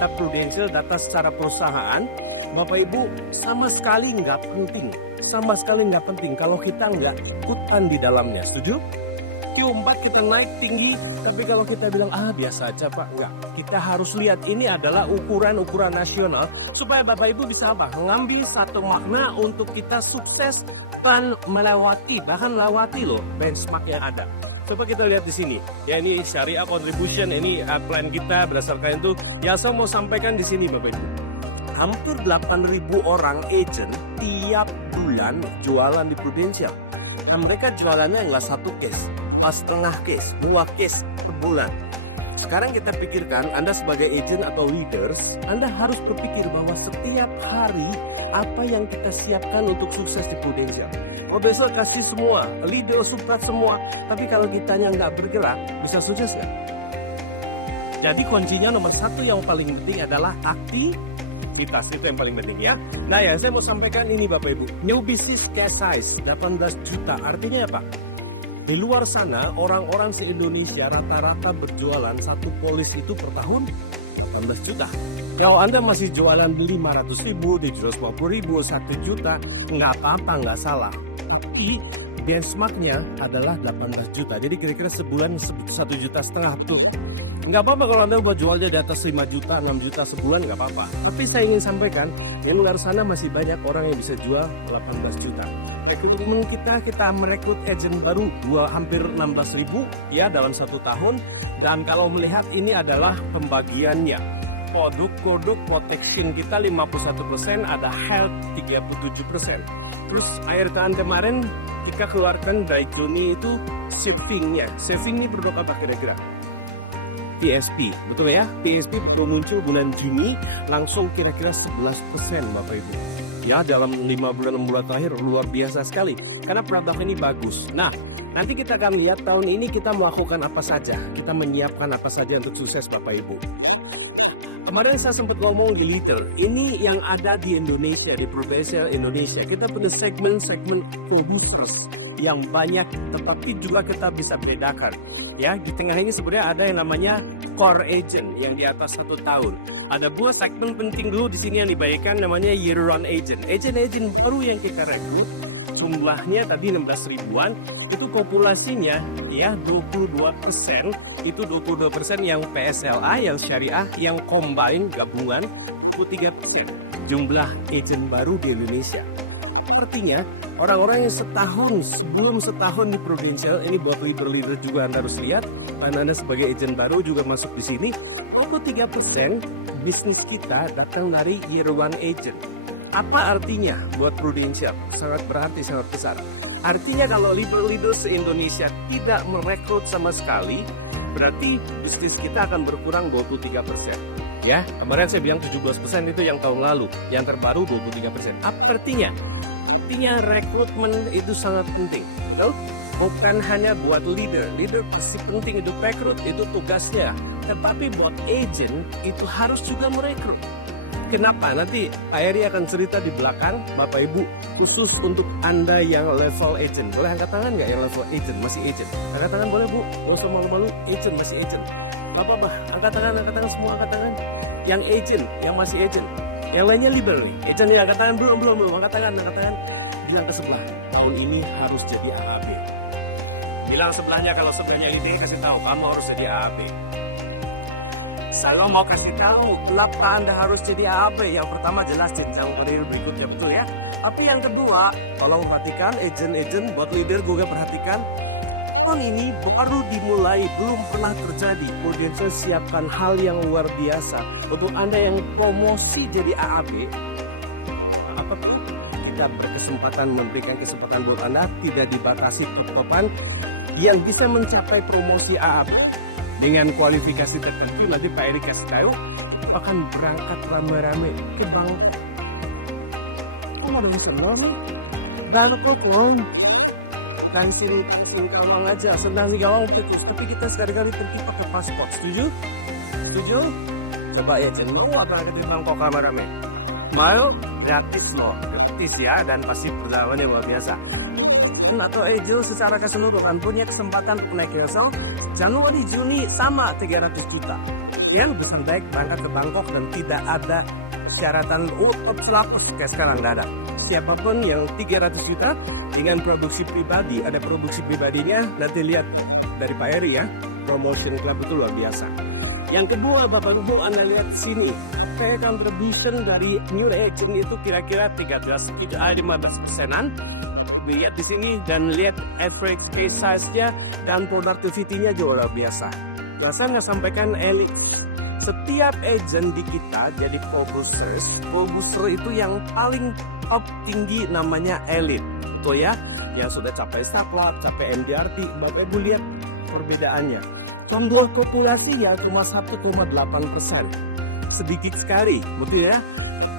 data Prudential, data secara perusahaan, Bapak Ibu, sama sekali nggak penting. Sama sekali nggak penting kalau kita nggak ikutan di dalamnya, setuju? Q4 kita naik tinggi, tapi kalau kita bilang, biasa aja Pak, nggak. Kita harus lihat ini adalah ukuran-ukuran nasional, supaya Bapak Ibu bisa apa? Mengambil satu makna untuk kita sukses dan melewati, bahkan lewati loh benchmark yang ada. Coba kita lihat di sini, ya ini syariah contribution, ini plan kita berdasarkan itu. Yang saya mau sampaikan di sini Bapak Ibu, hampir 8.000 orang agent tiap bulan jualan di Prudential. Mereka jualannya nggak satu case, setengah case, 2 case per bulan. Sekarang kita pikirkan, Anda sebagai agent atau leaders, Anda harus berpikir bahwa setiap hari apa yang kita siapkan untuk sukses di Prudential. Besok kasih semua, leader support semua, tapi kalau kitanya nggak bergerak, bisa sukses nggak? Jadi kuncinya nomor 1 yang paling penting adalah aktivitas, itu yang paling penting ya. Nah ya, saya mau sampaikan ini Bapak Ibu, new business cash size 18 juta, artinya apa? Di luar sana, orang-orang se-Indonesia rata-rata berjualan satu polis itu per tahun 16 juta. Kalau Anda masih jualan 500.000, 750.000, 1 juta, nggak apa-apa, nggak salah. Tapi benchmarknya adalah 18 juta. Jadi kira-kira sebulan 1,5 juta tuh. Nggak apa-apa kalau Anda buat jualnya di atas 5 juta, 6 juta sebulan, nggak apa-apa. Tapi saya ingin sampaikan, yang luar sana masih banyak orang yang bisa jual 18 juta. Rekrutmen kita merekrut agent baru hampir 16.000 ya dalam 1 tahun. Dan kalau melihat ini adalah pembagiannya. Produk protection kita 51%, ada health 37%. Terus akhir tahun kemarin kita keluarkan dari Juni itu shippingnya. Shipping ini produk apa kira-kira? TSP, betul ya? TSP baru muncul bulan Juni, langsung kira-kira 11% Bapak Ibu. Ya dalam 5 bulan 6 bulan terakhir luar biasa sekali. Karena produk ini bagus. Nah, nanti kita akan lihat tahun ini kita melakukan apa saja. Kita menyiapkan apa saja untuk sukses Bapak Ibu. Kemarin saya sempat ngomong di Leader, ini yang ada di Indonesia, di Prudential Indonesia. Kita punya segmen-segmen boosters yang banyak, tetapi juga kita bisa bedakan. Ya, di tengah ini sebenarnya ada yang namanya core agent yang di atas 1 tahun. Ada 2 segmen penting dulu di sini yang dibagikan namanya year round agent. Agent baru yang kita rekrut, jumlahnya tadi 16 ribuan, itu populasinya ya 22%, itu 22% yang PSLA, yang syariah, yang combine gabungan 23% jumlah agent baru di Indonesia. Artinya orang-orang yang sebelum setahun di Prudential, ini buat leader juga Anda harus lihat, Anda sebagai agent baru juga masuk di sini, 23% bisnis kita datang dari year one agent. Apa artinya buat Prudential? Sangat berarti, sangat besar. Artinya kalau leader se-Indonesia tidak merekrut sama sekali, berarti bisnis kita akan berkurang 23%. Ya, kemarin saya bilang 17% itu yang tahun lalu, yang terbaru 23%. Apa artinya? Artinya rekrutmen itu sangat penting. Tahu? Bukan hanya buat leader pasti penting, itu rekrut, itu tugasnya. Tetapi buat agent itu harus juga merekrut. Kenapa? Nanti Airi akan cerita di belakang, Bapak Ibu, khusus untuk Anda yang level agent. Boleh angkat tangan nggak yang level agent, masih agent? Angkat tangan boleh Bu, nggak usah malu-malu, agent, masih agent. Bapak, angkat tangan semua, angkat tangan. Yang agent, yang masih agent. Yang lainnya leader nih, agent ini angkat tangan, belum, angkat tangan. Bilang ke sebelah, tahun ini harus jadi AAB. Bilang sebelahnya, kalau sebelahnya ini kasih tahu, kamu harus jadi AAB. Kalau mau kasih tahu kenapa Anda harus jadi AAB, yang pertama jelasin, jangan berikutnya, betul ya. Tapi yang kedua, tolong perhatikan agent buat leader juga perhatikan. Tahun ini baru dimulai, belum pernah terjadi. Prudential siapkan hal yang luar biasa untuk Anda yang promosi jadi AAB. Apa tuh? Kita berkesempatan memberikan kesempatan buat Anda, tidak dibatasi top-topan yang bisa mencapai promosi AAB. Dengan kualifikasi tertentu, nanti Pak Erik kasih tahu akan berangkat rame-rame ke bank. Oh, ada senang. Dan apapun dari sini Kawang aja, senang di Kawang tikus. Tapi kita sekali-kali terkipak ke paspor. Setuju? Coba ya, Jen. Mau apa ketimbang kok rame-rame? Mau gratis loh, gratis ya, dan pasti perlawan yang luar biasa. Atau Ejo secara keseluruhan punya kesempatan naik Januari Juni sama 300 juta. sekian bisa naik berangkat ke Bangkok dan tidak ada syaratan top 100 kayak sekarang nggak ada. Siapapun yang 300 juta dengan produksi pribadi, ada produksi pribadinya, nanti lihat dari Pak Eri ya, promotion club itu luar biasa. Yang kedua Bapak Ibu, Anda lihat sini, saya contribution dari new agent itu kira-kira 15%-an. Lihat di sini dan lihat average case size-nya dan productivity-nya juga luar biasa. Nah, saya nggak sampaikan Elix. Setiap agent di kita jadi publisher itu yang paling top tinggi namanya elite. Tuh ya, yang sudah capai Startup, capai MDRT, Bapak Ibu lihat perbedaannya. Tombol populasi ya cuma 1,8%. Sedikit sekali, betul ya?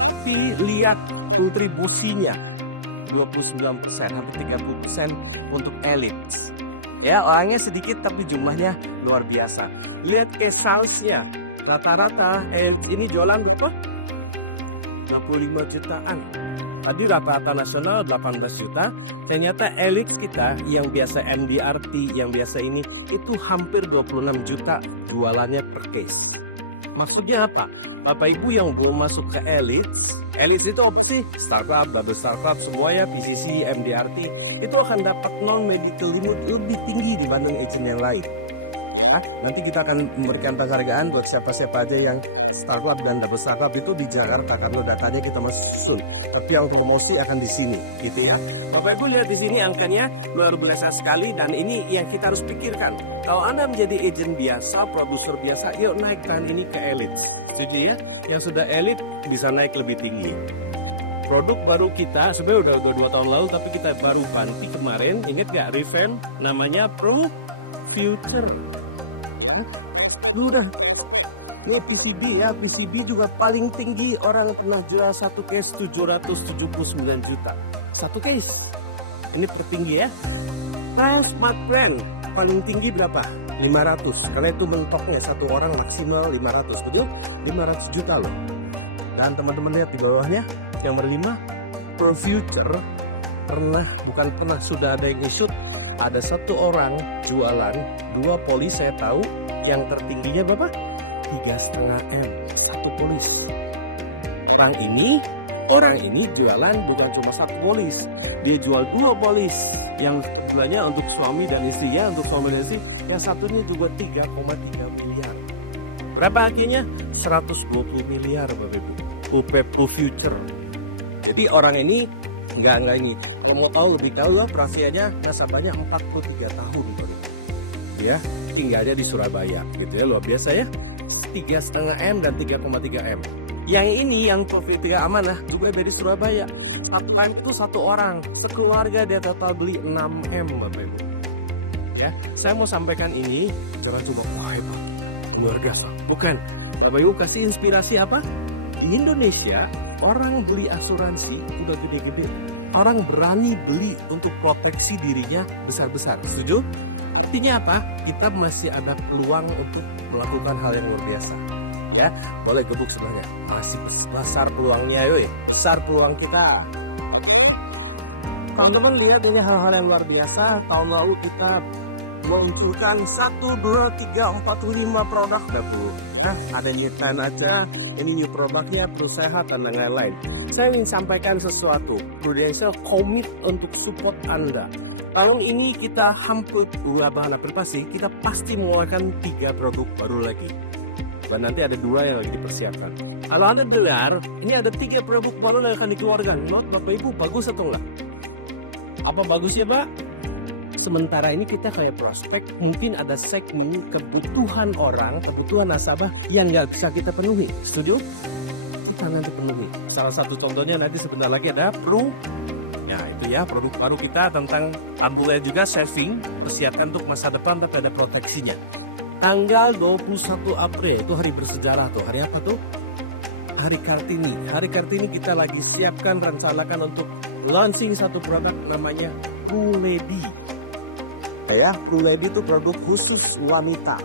Tapi lihat kontribusinya 29%, hampir 30% untuk elite. Ya, orangnya sedikit tapi jumlahnya luar biasa. Lihat case sales-nya. Rata-rata ini jualan berapa? 25 jutaan. Tadi rata-rata nasional 18 juta. Ternyata elite kita yang biasa MDRT, yang biasa ini, itu hampir 26 juta jualannya per case. Maksudnya apa? Bapak Ibu yang belum masuk ke elite itu apa sih? Startup, double startup, semuanya PCC, MDRT, itu akan dapat non-medical limit lebih tinggi dibanding agent yang lain. Nanti kita akan memberikan penghargaan buat siapa-siapa aja yang startup dan double startup itu di Jakarta karena datanya kita masuk. Tapi yang promosi akan di sini, gitu ya. Bapak Ibu lihat di sini angkanya luar biasa sekali dan ini yang kita harus pikirkan. Kalau Anda menjadi agent biasa, produser biasa, yuk naikkan ini ke elite. Setuju ya? Yang sudah elite bisa naik lebih tinggi. Produk baru kita sebenarnya udah 2 tahun lalu tapi kita baru ganti kemarin. Ingat gak revamp? Namanya Pro Future. Udah, ini PCB ya, PCB juga paling tinggi orang pernah jual satu case 779 juta. Satu case, ini tertinggi ya. Smart Brand paling tinggi berapa? 500. Karena itu mentoknya satu orang maksimal 500, betul? 500 juta loh. Dan teman-teman lihat di bawahnya, yang berlima Pro Future sudah ada yang issued. Ada satu orang jualan 2 polis saya tahu yang tertingginya berapa? 3,5 M satu polis. Orang ini jualan bukan cuma satu polis, dia jual 2 polis yang sebenarnya untuk suami dan istrinya, untuk suami dan istri yang satunya juga 3,3 miliar. Berapa akhirnya? 120 miliar Bapak Ibu. Pro Future. Jadi orang ini nggak ini. Lebih tahu lah perasianya nasabahnya 43 tahun baru. Ya, tinggalnya di Surabaya gitu ya, luar biasa ya. 3,5 M dan 3,3 M. Yang ini yang profitnya amanah juga dari Surabaya. Uptime itu satu orang, sekeluarga dia total beli 6 M Bapak Ibu. Ya, saya mau sampaikan ini jangan cuma wah hebat, luar biasa. Bukan, Bapak Ibu kasih inspirasi apa? Di Indonesia orang beli asuransi udah gede-gede. Orang berani beli untuk proteksi dirinya besar-besar. Setuju? Artinya apa? Kita masih ada peluang untuk melakukan hal yang luar biasa. Ya, boleh gebuk sebelahnya. Masih besar peluangnya, yoi. Besar peluang kita. Teman-teman lihat ini hal-hal yang luar biasa. Tahun lalu kita meluncurkan 1, 2, 3, 4, 5 produk. Ada new time aja. Ini new produknya, perusahaan dan lain-lain. Saya ingin sampaikan sesuatu. Prudential komit untuk support Anda. Kalau ini kita hampir bahan aplikasi, kita pasti mengeluarkan 3 produk baru lagi. Dan nanti ada 2 yang lagi dipersiapkan. Kalau Anda dengar, ini ada 3 produk baru yang akan dikeluarkan. Not Bapak Ibu, bagus atau enggak? Apa bagusnya Pak? Sementara ini kita kayak prospek, mungkin ada segmen kebutuhan orang, kebutuhan nasabah yang nggak bisa kita penuhi. Setuju? Kita nanti penuhi. Salah satu contohnya nanti sebentar lagi ada Pro. Ya itu ya produk baru kita tentang ambulan juga saving, persiapkan untuk masa depan tapi ada proteksinya. Tanggal 21 April itu hari bersejarah tuh. Hari apa tuh? Hari Kartini. Hari Kartini kita lagi siapkan, rencanakan untuk launching satu produk namanya Pro Lady. Ya, Pro Lady itu produk khusus wanita.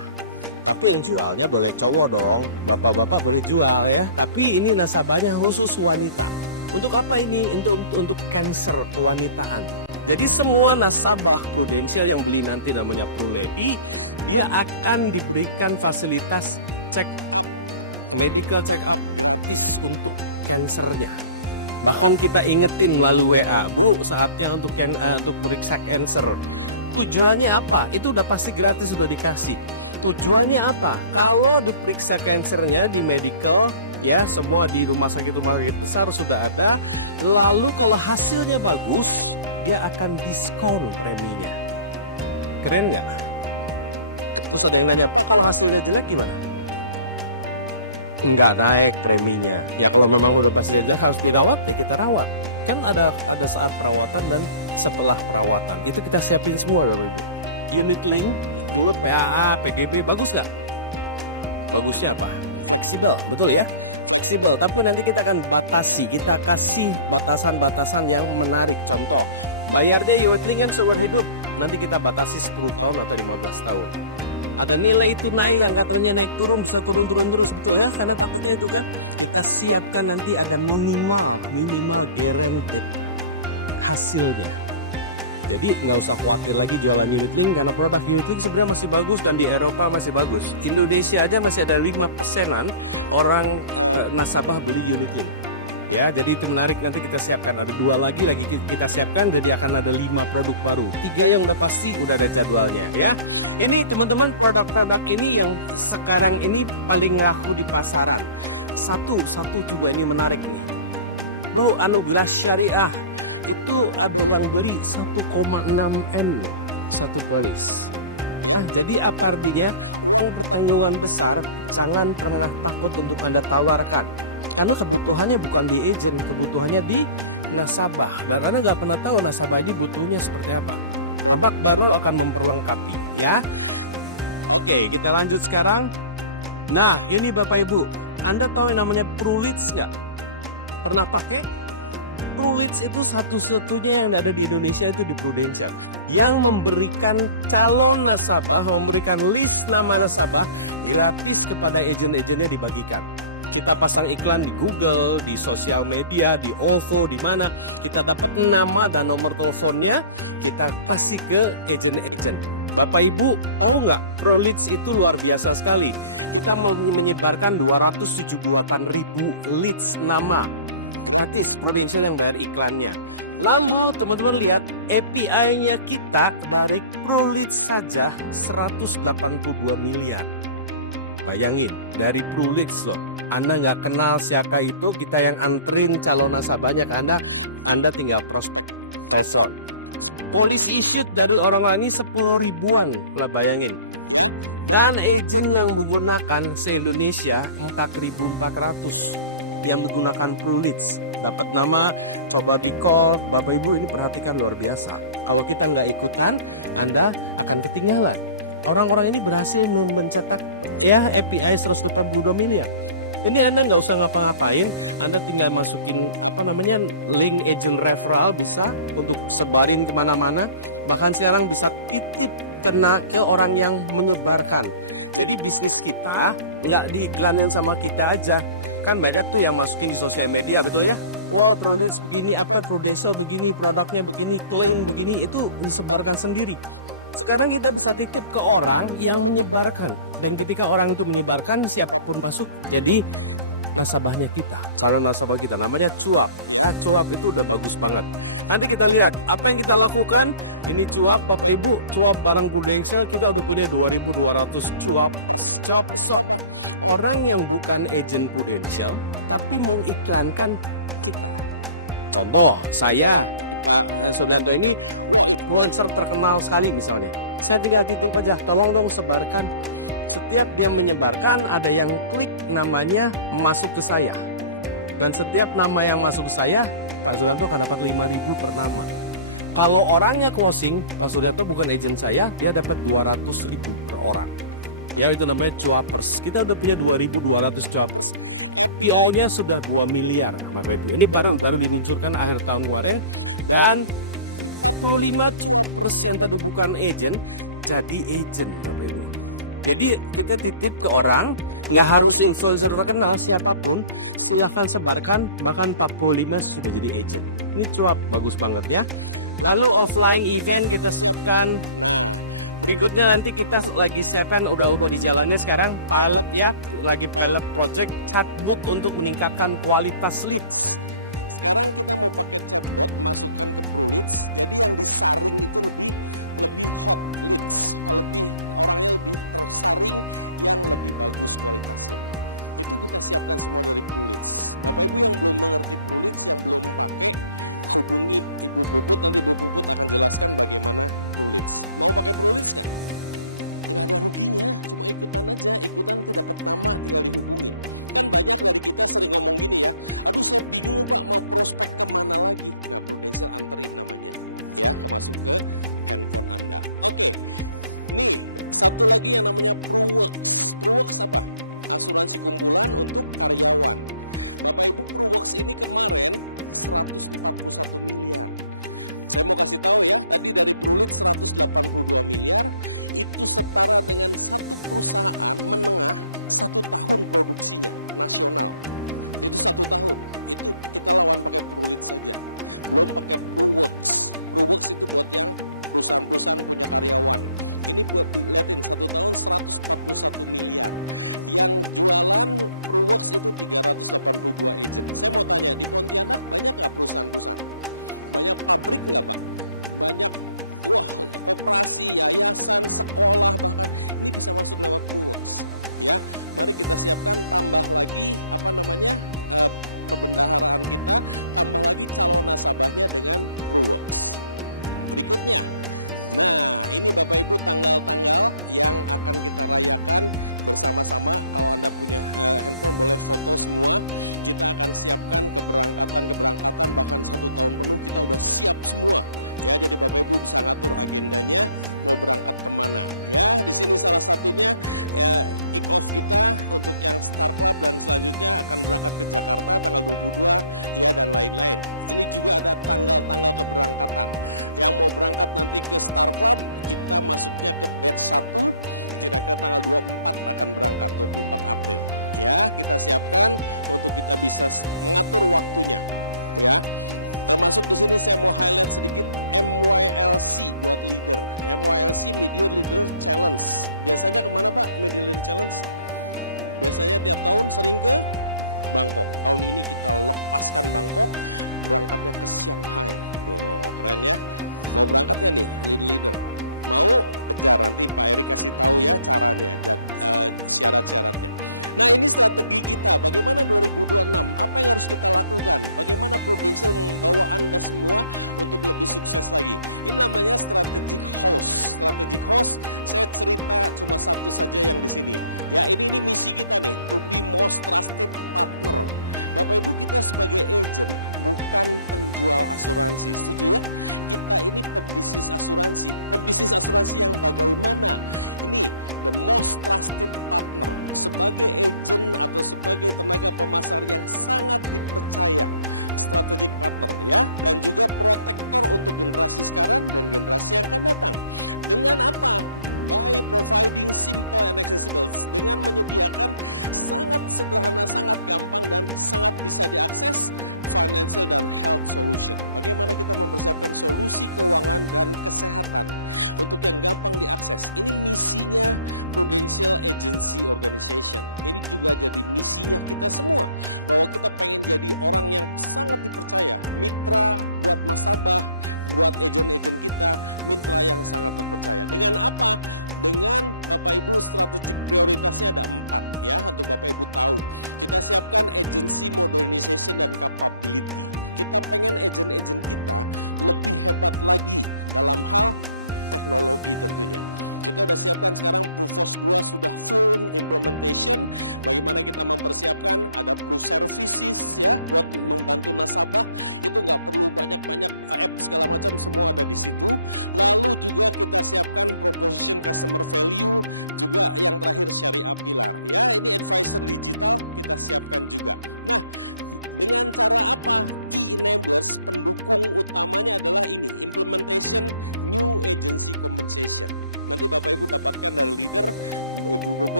Tapi yang jualnya boleh cowok dong, bapak-bapak boleh jual ya. Tapi ini nasabahnya khusus wanita. Untuk apa ini? Untuk kanker kewanitaan. Jadi semua nasabah Prudential yang beli nanti namanya Pro Lady, dia akan diberikan fasilitas cek medical check up untuk kansernya. Bahkan kita ingetin melalui WA, Bu, saatnya untuk periksa kanker. Tujuannya apa? Itu udah pasti gratis, sudah dikasih. Tujuannya apa? Kalau diperiksa kansernya di medical, ya semua di rumah sakit besar sudah ada. Lalu kalau hasilnya bagus, dia akan diskon preminya. Keren nggak? Terus ada yang nanya, kalau hasilnya jelek gimana? Nggak naik preminya. Ya kalau memang udah pasti jelek harus dirawat, ya kita rawat. Kan ada saat perawatan dan setelah perawatan. Itu kita siapin semua, Bapak Ibu. Unit link, full PAA, PGB, bagus nggak? Bagusnya apa? Fleksibel, betul ya? Fleksibel, tapi nanti kita akan batasi, kita kasih batasan-batasan yang menarik. Contoh, bayarnya unit link kan seumur hidup. Nanti kita batasi 10 tahun atau 15 tahun. Ada nilai itu naik, katanya naik turun, bisa turun terus, betul ya? Karena vaksinnya juga kita siapkan nanti ada minimal guaranteed hasilnya. Jadi nggak usah khawatir lagi jualan unit link, karena produk unit link sebenarnya masih bagus dan di Eropa masih bagus. Indonesia aja masih ada 5%-an orang nasabah beli unit link. Ya, jadi itu menarik, nanti kita siapkan. Ada 2 lagi kita siapkan, jadi akan ada 5 produk baru. 3 yang udah pasti udah ada jadwalnya ya. Ini teman-teman produk ini yang sekarang ini paling laku di pasaran. Satu coba ini menarik nih. Bau Anugerah Syariah itu abang beri 1,6 M satu polis. Jadi apa artinya? Pertanggungan besar, jangan pernah takut untuk Anda tawarkan. Karena kebutuhannya bukan di agent, kebutuhannya di nasabah. Karena nggak pernah tahu nasabah ini butuhnya seperti apa. Bapak akan memperlengkapi ya. Oke, kita lanjut sekarang. Nah, ini Bapak Ibu, Anda tahu yang namanya PRULEADS nggak? Pernah pakai? PRULEADS itu satu-satunya yang ada di Indonesia, itu di Prudential, yang memberikan calon nasabah, memberikan list nama nasabah gratis kepada agen-agennya dibagikan. Kita pasang iklan di Google, di sosial media, di OVO, di mana kita dapat nama dan nomor teleponnya, kita kasih ke agen-agen. Bapak Ibu, nggak? PRULEADS itu luar biasa sekali. Kita menyebarkan 278.000 leads nama gratis Prudential yang dari iklannya. Lalu teman-teman lihat API-nya kita kemarin PRULEADS saja 182 miliar. Bayangin, dari PRULEADS loh. Anda nggak kenal siapa itu, kita yang anterin calon nasabahnya ke Anda tinggal prospek. Policy issued dari orang ini 10 ribuan lah, bayangin. Dan agent yang menggunakan se-Indonesia 4.400 yang menggunakan PRULEADS. Dapat nama Bapak Ibu, ini perhatikan, luar biasa. Kalau kita nggak ikutan, Anda akan ketinggalan. Orang-orang ini berhasil mencetak ya API 182 miliar. Ini Anda nggak usah ngapa-ngapain, Anda tinggal masukin link agent referral bisa untuk sebarin kemana-mana. Bahkan sekarang bisa titip kena ke orang yang menyebarkan. Jadi bisnis kita nggak diiklanin sama kita aja. Kan banyak tuh yang masukin di sosial media, betul ya? Wow, terus ini apa, Prudential begini, produknya begini, claim begini, itu disebarkan sendiri. Sekarang kita bisa titip ke orang yang menyebarkan. Dan ketika orang itu menyebarkan, siapapun masuk jadi nasabahnya kita. Kalau nasabah kita namanya cuap. Cuap itu udah bagus banget. Nanti kita lihat apa yang kita lakukan. Ini cuap 4.000, cuap barang Prudential kita udah punya 2.200 cuap. Orang yang bukan agent Prudential tapi mau iklankan. Saya saudara ini influencer terkenal sekali misalnya. Saya tinggal titip aja, tolong dong sebarkan. Setiap dia menyebarkan, ada yang klik namanya masuk ke saya. Dan setiap nama yang masuk ke saya, Pak Sudarto akan dapat 5.000 per nama. Kalau orangnya closing, Pak Sudarto bukan agent saya, dia dapat 200.000 per orang. Ya, itu namanya cuapers. Kita udah punya 2.200 cuapers. PO-nya sudah 2 miliar. Ini barang baru diluncurkan akhir tahun kemarin. Dan 5% tadi bukan agent, jadi agent. Jadi kita titip ke orang, nggak harus influencer kenal siapapun, silahkan sebarkan, makan 45 sudah jadi agent. Ini cuap bagus banget ya. Lalu offline event kita sebarkan Berikutnya nanti kita lagi Stefan udah di jalannya sekarang ya lagi develop project cardbook untuk meningkatkan kualitas sleep.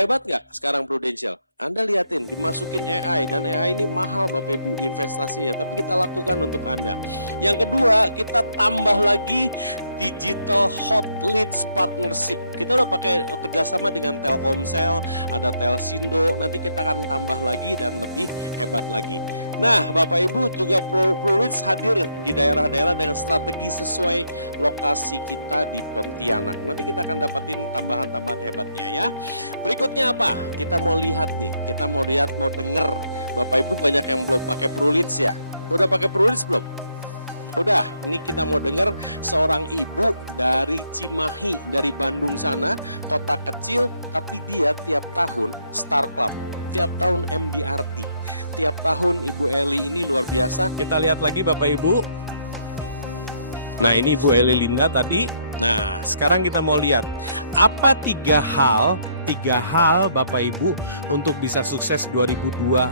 hebatnya sekarang Indonesia. Anda lihat ini. Kita lihat lagi Bapak Ibu. Nah ini Bu Helilinda tadi. Sekarang kita mau lihat apa tiga hal Bapak Ibu untuk bisa sukses 2026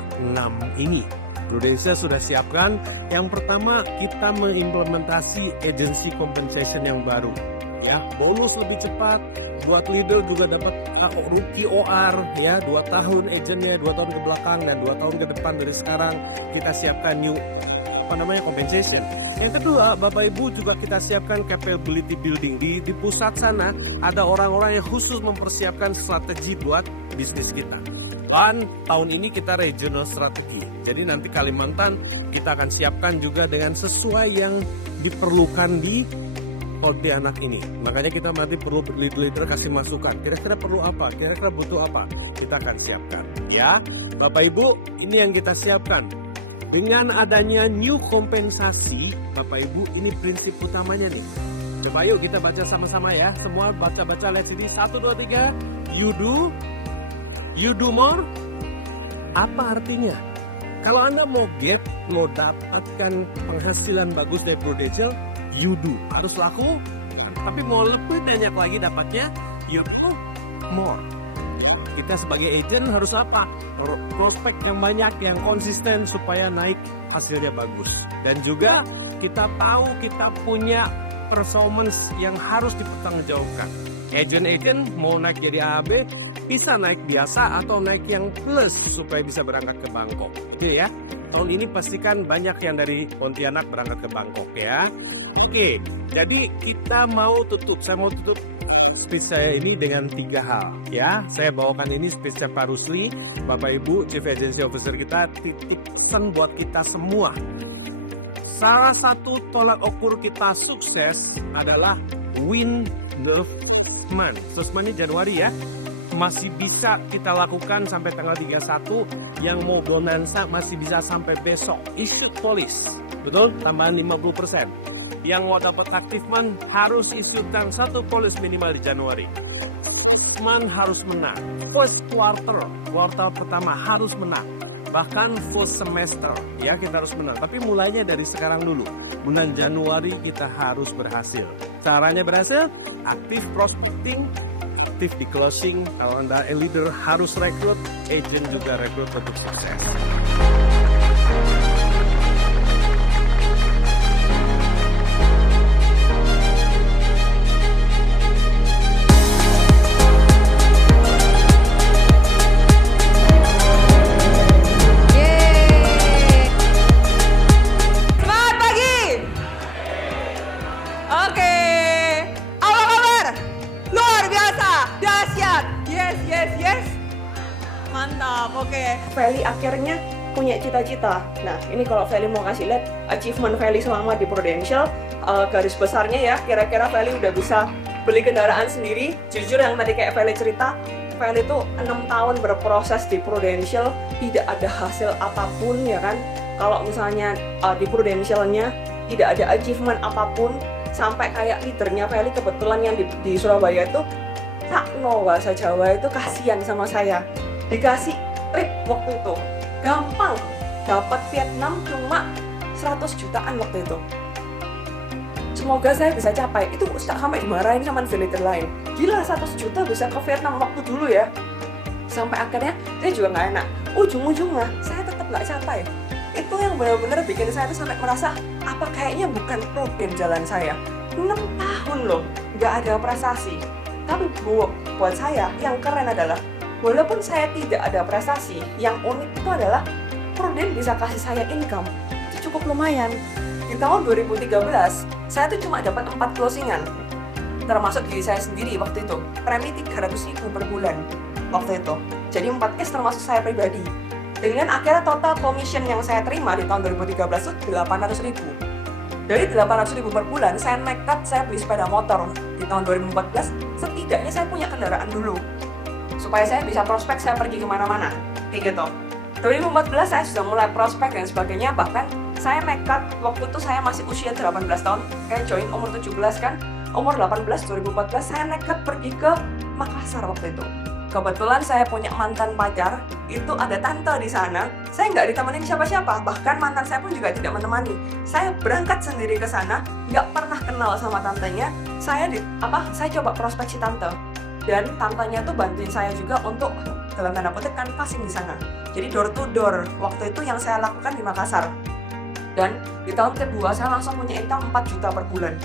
ini. Prudensial sudah siapkan. Yang pertama kita mengimplementasi agency compensation yang baru. Ya, bonus lebih cepat. Buat leader juga dapat rookie OR ya, 2 tahun agentnya, 2 tahun ke belakang dan 2 tahun ke depan dari sekarang kita siapkan new compensation. Yang kedua, Bapak Ibu juga kita siapkan capability building. Di pusat sana ada orang-orang yang khusus mempersiapkan strategi buat bisnis kita. Dan tahun ini kita regional strategi. Jadi nanti Kalimantan kita akan siapkan juga dengan sesuai yang diperlukan di Pontianak ini. Makanya kita nanti perlu leader kasih masukan. Kira-kira perlu apa? Kira-kira butuh apa? Kita akan siapkan. Ya, Bapak Ibu, ini yang kita siapkan. Dengan adanya new kompensasi, Bapak Ibu, ini prinsip utamanya nih. Coba yuk kita baca sama-sama ya. Semua baca-baca, lihat sini. 1, 2, 3. You do more. Apa artinya? Kalau Anda mau dapatkan penghasilan bagus dari Prudential, you do. Harus laku. Tapi mau lebih banyak lagi dapatnya, you do more. Kita sebagai agent harus apa? Prospek yang banyak, yang konsisten supaya naik hasilnya bagus. Dan juga kita tahu kita punya performance yang harus dipertanggungjawabkan. Agent mau naik jadi AB, bisa naik biasa atau naik yang plus supaya bisa berangkat ke Bangkok. Oke ya, tahun ini pastikan banyak yang dari Pontianak berangkat ke Bangkok ya. Oke, jadi saya mau tutup speech saya ini dengan 3 hal ya. Saya bawakan ini speech Pak Rusli, Bapak Ibu, Chief Agency Officer kita, titik pesan buat kita semua. Salah satu tolak ukur kita sukses adalah win the month. Susmannya Januari ya. Masih bisa kita lakukan sampai tanggal 31. Yang mau bonanza masih bisa sampai besok. Issued police, betul? Tambahan 50%. Yang mau dapat achievement harus isukan 1 polis minimal di Januari. Harus menang. First kuartal pertama harus menang. Bahkan full semester ya kita harus menang. Tapi mulainya dari sekarang dulu. Bulan Januari kita harus berhasil. Caranya berhasil? Aktif prospecting, aktif di closing. Kalau Anda leader harus rekrut, agent juga rekrut untuk sukses. Mantap, oke. Feli akhirnya punya cita-cita. Nah, ini kalau Feli mau kasih lihat achievement Feli selama di Prudential, garis besarnya ya, kira-kira Feli udah bisa beli kendaraan sendiri. Jujur yang tadi kayak Feli cerita, Feli tuh 6 tahun berproses di Prudential, tidak ada hasil apapun ya kan. Kalau misalnya di Prudentialnya tidak ada achievement apapun, sampai kayak leadernya Feli kebetulan yang di Surabaya itu Takno bahasa Jawa itu kasihan sama saya. Dikasih trip waktu itu gampang, dapat Vietnam cuma 100 jutaan waktu itu. Semoga saya bisa capai. Itu sampai dimarahin sama leader lain. Gila, 100 juta bisa ke Vietnam waktu dulu ya. Sampai akhirnya saya juga nggak enak. Ujung-ujungnya saya tetap nggak capai. Itu yang benar-benar bikin saya tuh sampai merasa apa kayaknya bukan problem jalan saya. 6 tahun loh nggak ada prestasi. Tapi buat saya yang keren adalah walaupun saya tidak ada prestasi, yang unik itu adalah Prudent bisa kasih saya income itu cukup lumayan. Di tahun 2013 saya tuh cuma dapat 4 closingan, termasuk diri saya sendiri waktu itu, premi 300.000 per bulan waktu itu. Jadi 4 case termasuk saya pribadi. Dengan akhirnya total commission yang saya terima di tahun 2013 itu 800.000. Dari 800.000 per bulan, saya nekat saya beli sepeda motor. Di tahun 2014, setidaknya saya punya kendaraan dulu, supaya saya bisa prospek saya pergi kemana-mana, kayak gitu. 2014 saya sudah mulai prospek dan sebagainya, bahkan saya nekat, waktu itu saya masih usia 18 tahun, kayak join umur 17 kan, umur 18, 2014 saya nekat pergi ke Makassar waktu itu. Kebetulan saya punya mantan pacar, itu ada tante di sana, saya nggak ditemenin siapa-siapa, bahkan mantan saya pun juga tidak menemani. Saya berangkat sendiri ke sana, nggak pernah kenal sama tantenya, saya coba prospek si tante. Dan tantenya tuh bantuin saya juga untuk dalam tanda kutip canvassing di sana. Jadi door to door waktu itu yang saya lakukan di Makassar. Dan di tahun kedua saya langsung punya income 4 juta per bulan.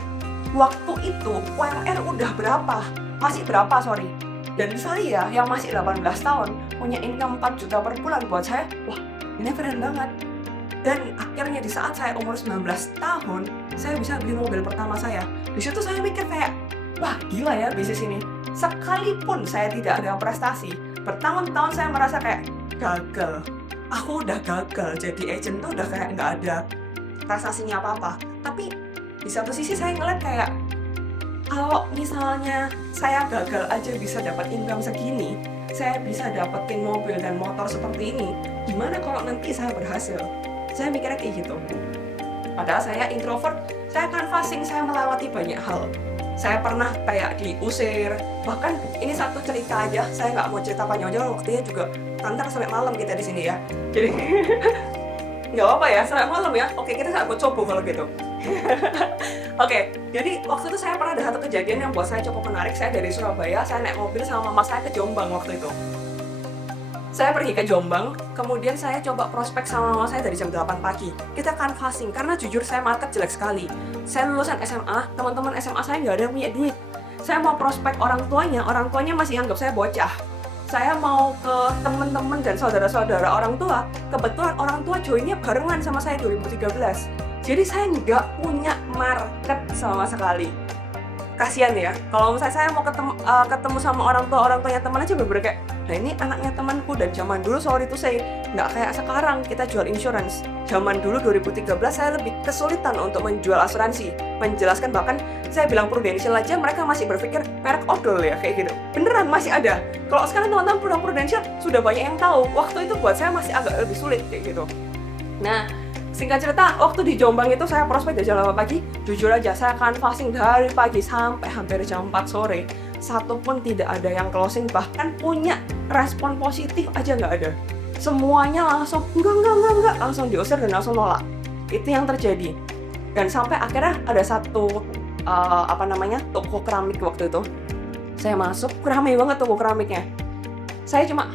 Waktu itu UMR udah berapa? Masih berapa, sorry. Dan saya yang masih 18 tahun punya income 4 juta per bulan, buat saya, wah ini keren banget. Dan akhirnya di saat saya umur 19 tahun, saya bisa beli mobil pertama saya. Di situ saya mikir kayak, wah gila ya bisnis ini. Sekalipun saya tidak ada prestasi, bertahun-tahun saya merasa kayak gagal. Aku udah gagal, jadi agent tuh udah kayak nggak ada prestasinya apa-apa. Tapi di satu sisi saya ngeliat kayak, kalau misalnya saya gagal aja bisa dapat income segini, saya bisa dapetin mobil dan motor seperti ini, gimana kalau nanti saya berhasil? Saya mikirnya kayak gitu. Padahal saya introvert, saya canvassing, saya melewati banyak hal. Saya pernah kayak diusir, bahkan ini satu cerita aja, saya nggak mau cerita panjang-panjang, waktunya juga kantor sampai malam kita di sini ya. Jadi nggak apa ya, sampai malam ya. Oke, kita nggak coba kalau gitu. Oke, jadi waktu itu saya pernah ada satu kejadian yang buat saya cukup menarik. Saya dari Surabaya, saya naik mobil sama mama saya ke Jombang waktu itu. Saya pergi ke Jombang, kemudian saya coba prospek sama mama saya dari jam 8 pagi. Kita canvassing, karena jujur saya market jelek sekali. Saya lulusan SMA, teman-teman SMA saya nggak ada yang punya duit. Saya mau prospek orang tuanya masih anggap saya bocah. Saya mau ke teman-teman dan saudara-saudara orang tua, kebetulan orang tua joinnya barengan sama saya 2013. Jadi saya nggak punya market sama sekali. Kasian ya, kalau misalnya saya mau ketemu sama orang tuanya teman aja bener-bener kayak, nah ini anaknya temanku. Dan zaman dulu, sorry to say, nggak kayak sekarang kita jual insurance. Zaman dulu 2013 saya lebih kesulitan untuk menjual asuransi, menjelaskan, bahkan saya bilang Prudential aja mereka masih berpikir merek odol ya, kayak gitu. Beneran masih ada. Kalau sekarang teman-teman pulang Prudential sudah banyak yang tahu. Waktu itu buat saya masih agak lebih sulit kayak gitu. Nah, singkat cerita, waktu di Jombang itu saya prospek dari jam 8 pagi. Jujur aja, saya canvassing dari pagi sampai hampir jam 4 sore. Satu pun tidak ada yang closing, bahkan punya respon positif aja nggak ada. Semuanya langsung, enggak, langsung diusir dan langsung nolak. Itu yang terjadi. Dan sampai akhirnya ada satu, toko keramik waktu itu. Saya masuk, ramai banget toko keramiknya. Saya cuma,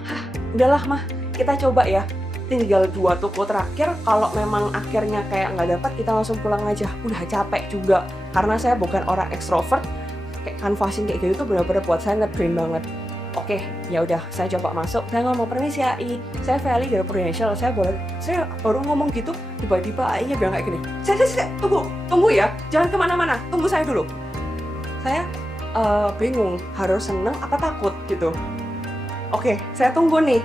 udahlah mah, kita coba ya. Tinggal 2 toko terakhir, kalau memang akhirnya kayak nggak dapat, kita langsung pulang aja. Udah capek juga, karena saya bukan orang ekstrovert. Kayak canvassing kayak gitu tuh benar-benar buat saya nge-drain banget. Oke, ya udah, saya coba masuk. Saya ngomong, permisi AI, saya Feli dari Prudential. Saya baru ngomong gitu, tiba-tiba AI-nya bilang kayak gini. Saya tunggu ya, jangan kemana-mana, tunggu saya dulu. Saya bingung, harus seneng apa takut gitu. Oke, saya tunggu nih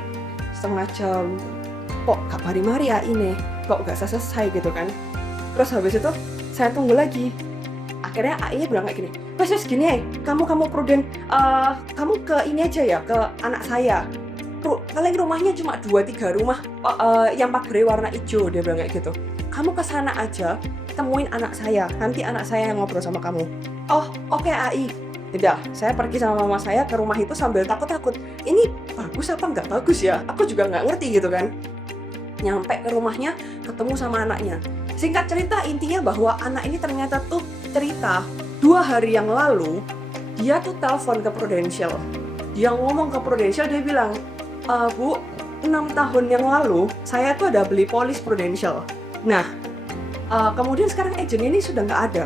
setengah jam. Kok gak mari-mari ya ini, kok gak selesai gitu kan. Terus habis itu saya tunggu lagi. Akhirnya AI-nya bilang kayak gini, Mas gini ya, kamu Prudent, kamu ke ini aja ya, ke anak saya. Paling rumahnya cuma 2-3 rumah yang pagar warna hijau, dia bilang kayak gitu. Kamu ke sana aja, temuin anak saya, nanti anak saya yang ngobrol sama kamu. Oh, oke AI. Tidak, saya pergi sama mama saya ke rumah itu sambil takut-takut. Ini bagus apa nggak bagus ya? Aku juga nggak ngerti gitu kan. Nyampe ke rumahnya, ketemu sama anaknya. Singkat cerita, intinya bahwa anak ini ternyata tuh cerita 2 hari yang lalu, dia tuh telepon ke Prudential. Dia ngomong ke Prudential, dia bilang, Bu, 6 tahun yang lalu, saya tuh ada beli polis Prudential. Nah, kemudian sekarang agent ini sudah nggak ada.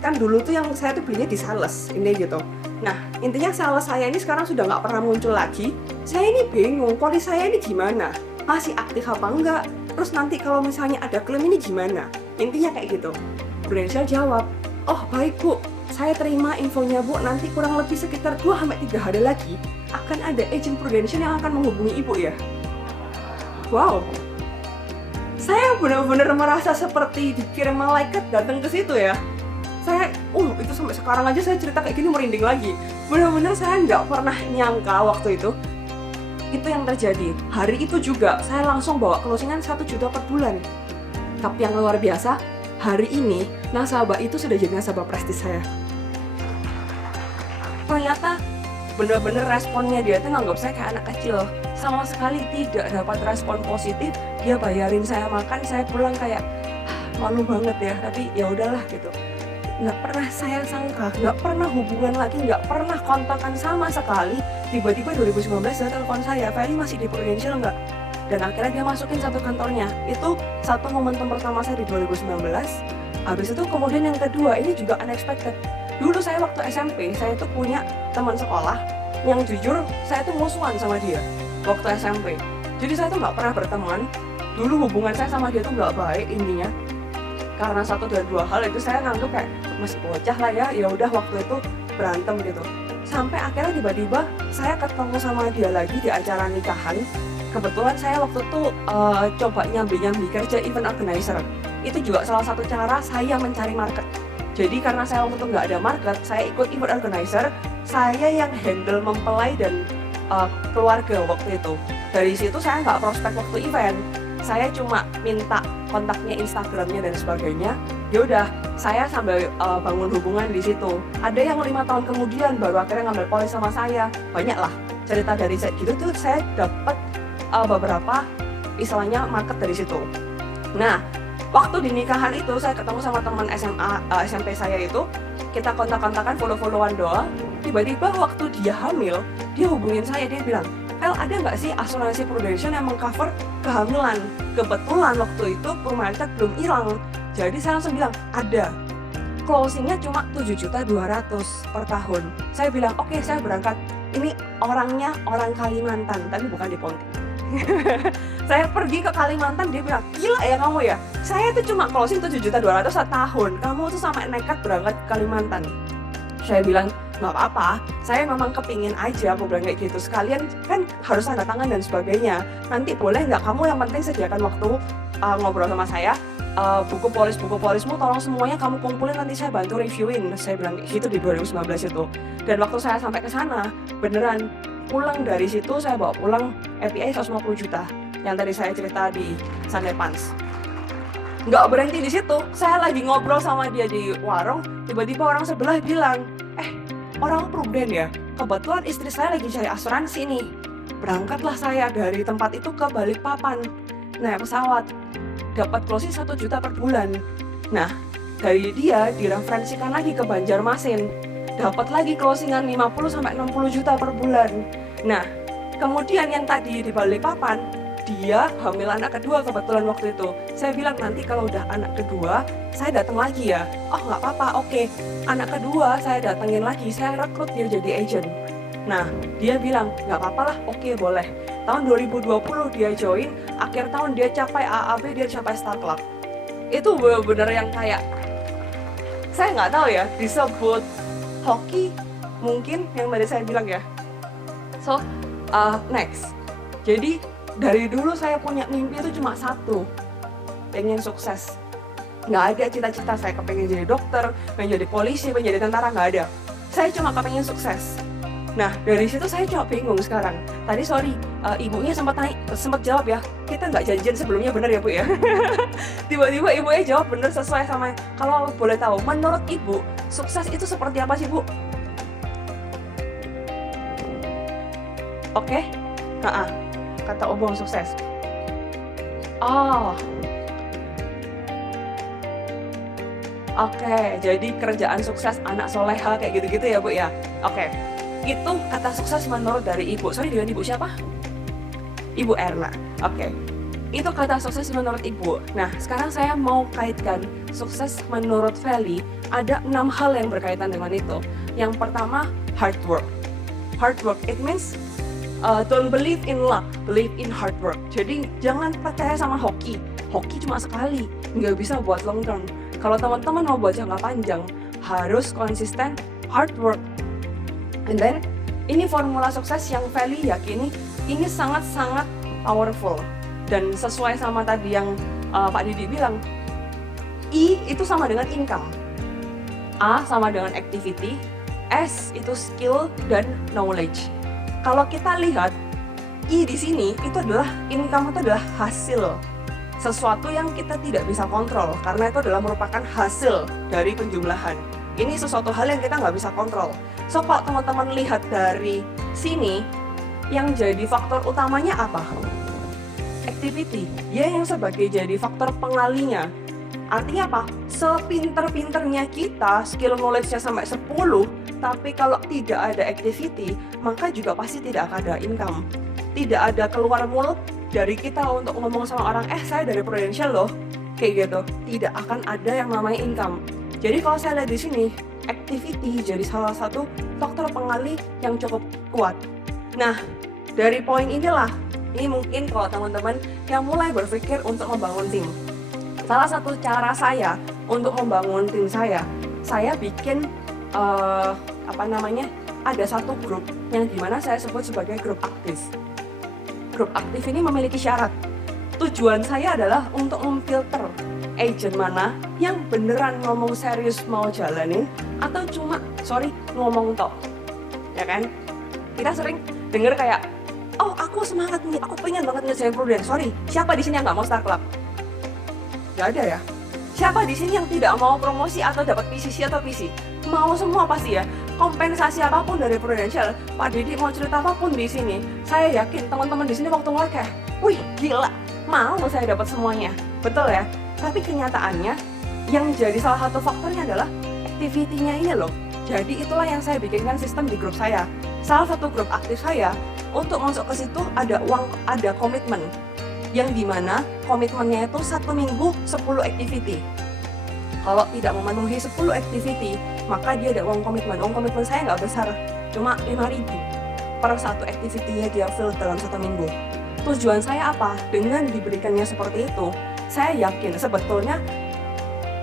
Kan dulu tuh yang saya tuh belinya di sales, ini gitu. Nah, intinya sales saya ini sekarang sudah nggak pernah muncul lagi. Saya ini bingung, polis saya ini gimana? Masih aktif apa enggak? Terus nanti kalau misalnya ada klaim ini gimana? Intinya kayak gitu. Prudential jawab, oh baik Bu, saya terima infonya Bu, nanti kurang lebih sekitar 2-3 hari lagi akan ada agent Prudential yang akan menghubungi Ibu ya. Wow, saya benar-benar merasa seperti dikirim malaikat datang ke situ ya. Saya, itu sampai sekarang aja saya cerita kayak gini merinding lagi. Benar-benar saya nggak pernah nyangka waktu itu yang terjadi. Hari itu juga saya langsung bawa closingan 1 juta per bulan. Tapi yang luar biasa, hari ini nasabah itu sudah jadi nasabah prestis saya. Ternyata benar-benar responnya dia tuh nganggap saya kayak anak kecil. Sama sekali tidak dapat respon positif. Dia bayarin saya makan, saya pulang kayak malu banget ya, tapi ya udahlah gitu. Nggak pernah saya sangka, nggak pernah hubungan lagi, nggak pernah kontakan sama sekali. Tiba-tiba 2019 dia telepon saya, Feli masih di Prudential nggak? Dan akhirnya dia masukin satu kantornya. Itu satu momentum pertama saya di 2019. Habis itu kemudian yang kedua, ini juga unexpected. Dulu saya waktu SMP, saya tuh punya teman sekolah yang jujur saya tuh musuhan sama dia waktu SMP. Jadi saya tuh nggak pernah berteman. Dulu hubungan saya sama dia tuh nggak baik intinya. Karena 1 dan 2 hal itu saya nganggep kayak masih bocah lah ya udah waktu itu berantem gitu. Sampai akhirnya tiba-tiba saya ketemu sama dia lagi di acara nikahan. Kebetulan saya waktu itu coba nyambi-nyambi kerja event organizer. Itu juga salah satu cara saya mencari market. Jadi karena saya waktu itu nggak ada market, saya ikut event organizer. Saya yang handle mempelai dan keluarga waktu itu. Dari situ saya nggak prospek waktu event. Saya cuma minta kontaknya, Instagramnya dan sebagainya. Ya udah, saya sambil bangun hubungan di situ. Ada yang 5 tahun kemudian baru akhirnya ngambil polis sama saya. Banyak lah cerita dari saya gitu tuh, saya dapat beberapa istilahnya market dari situ. Nah, waktu di nikahan itu saya ketemu sama teman SMP saya itu. Kita kontak-kontakan, follow-followan doang. Tiba-tiba waktu dia hamil, dia hubungin saya, dia bilang, Fel, ada nggak sih asuransi Prudential yang mengcover kehamilan? Kebetulan waktu itu Purmaltek belum hilang. Jadi saya langsung bilang, ada. Closingnya cuma 7.200.000 per tahun. Saya bilang, oke, saya berangkat. Ini orangnya orang Kalimantan, tapi bukan di Pontianak. Saya pergi ke Kalimantan, dia bilang, gila ya kamu ya? Saya tuh cuma closing 7.200.000 setahun. Kamu tuh sampai nekat berangkat ke Kalimantan. Saya bilang, nggak apa-apa, saya memang kepingin aja, aku bilang kayak gitu. Sekalian kan harus tanda tangan dan sebagainya. Nanti boleh nggak kamu yang penting sediakan waktu ngobrol sama saya. Buku polismu tolong semuanya kamu kumpulin, nanti saya bantu reviewin. Saya bilang gitu di 2019 itu. Dan waktu saya sampai ke sana, beneran pulang dari situ saya bawa pulang API 150 juta yang tadi saya cerita di Sunday Pants. Nggak berhenti di situ, saya lagi ngobrol sama dia di warung, tiba-tiba orang sebelah bilang, orang Pruden ya, kebetulan istri saya lagi cari asuransi nih. Berangkatlah saya dari tempat itu ke Balikpapan, naik pesawat, dapat closing 1 juta per bulan. Nah, dari dia direferensikan lagi ke Banjarmasin, dapat lagi closingan 50-60 juta per bulan. Nah, kemudian yang tadi di Balikpapan, dia hamil anak kedua kebetulan waktu itu. Saya bilang nanti kalau udah anak kedua, saya datang lagi ya. Oh nggak apa-apa, oke. Anak kedua saya datengin lagi, saya rekrut dia jadi agent. Nah, dia bilang nggak apa-apa lah, oke boleh. Tahun 2020 dia join, akhir tahun dia capai AAB, dia capai Star Club. Itu bener-bener yang kayak, saya nggak tahu ya, disebut hoki mungkin yang tadi saya bilang ya. So, next. Jadi dari dulu saya punya mimpi itu cuma satu, pengen sukses. Nggak ada cita-cita saya kepengen jadi dokter, pengen jadi polisi, pengen jadi tentara, nggak ada. Saya cuma kepengen sukses. Nah, dari situ saya coba bingung sekarang. Tadi ibunya sempat jawab ya, kita nggak janjian sebelumnya, bener ya Bu ya? Tiba-tiba ibunya jawab bener sesuai sama, kalau boleh tahu, menurut ibu, sukses itu seperti apa sih Bu? Oke? Kata Obong sukses. Oke, jadi kerjaan sukses, anak soleha kayak gitu-gitu ya Bu ya. Oke, itu kata sukses menurut dari ibu. Sorry, dengan ibu siapa? Ibu Erna. Oke, itu kata sukses menurut ibu. Nah, sekarang saya mau kaitkan sukses menurut Feli. Ada 6 hal yang berkaitan dengan itu. Yang pertama, hard work. Hard work, it means don't believe in luck, believe in hard work. Jadi jangan percaya sama hoki. Hoki cuma sekali, nggak bisa buat long term. Kalau teman-teman mau buat jangka panjang, harus konsisten, hard work. And then, ini formula sukses yang Feli yakini ini sangat-sangat powerful. Dan sesuai sama tadi yang Pak Didi bilang, I itu sama dengan income, A sama dengan activity, S itu skill dan knowledge. Kalau kita lihat I di sini itu adalah income, itu adalah hasil sesuatu yang kita tidak bisa kontrol karena itu adalah merupakan hasil dari penjumlahan. Ini sesuatu hal yang kita nggak bisa kontrol. So kalau teman-teman lihat dari sini, yang jadi faktor utamanya apa? Activity. Dia yang sebagai jadi faktor pengalinya. Artinya apa? Sepinter-pinternya kita, skill knowledge-nya sampai 10, tapi kalau tidak ada activity, maka juga pasti tidak akan ada income. Tidak ada keluar mulut dari kita untuk ngomong sama orang, saya dari Prudential loh, kayak gitu. Tidak akan ada yang namanya income. Jadi kalau saya lihat di sini, activity jadi salah satu faktor pengali yang cukup kuat. Nah, dari poin inilah, ini mungkin kalau teman-teman yang mulai berpikir untuk membangun tim. Salah satu cara saya untuk membangun tim saya bikin ada satu grup yang dimana saya sebut sebagai grup aktif. Grup aktif ini memiliki syarat. Tujuan saya adalah untuk memfilter agent mana yang beneran ngomong serius mau jalanin atau cuma ngomong tok, ya kan? Kita sering denger kayak, oh aku semangat nih, aku pengen banget ngerjain Prudent. Siapa di sini yang nggak mau Star Club? Gak ada ya. Siapa di sini yang tidak mau promosi atau dapat PCC atau PC? Mau semua pasti ya. Kompensasi apapun dari Prudential, Pak Didi mau cerita apapun di sini, saya yakin teman-teman di sini waktu ngeliat kayak, wih gila, mau saya dapat semuanya, betul ya? Tapi kenyataannya, yang jadi salah satu faktornya adalah activity-nya ini loh. Jadi itulah yang saya bikinkan sistem di grup saya. Salah satu grup aktif saya, untuk masuk ke situ ada komitmen. Yang dimana komitmennya itu 1 minggu 10 activity. Kalau tidak memenuhi 10 activity, maka dia ada uang komitmen. Uang komitmen saya nggak besar, cuma 5.000 per satu activity-nya dia fill dalam 1 minggu. Tujuan saya apa? Dengan diberikannya seperti itu, saya yakin sebetulnya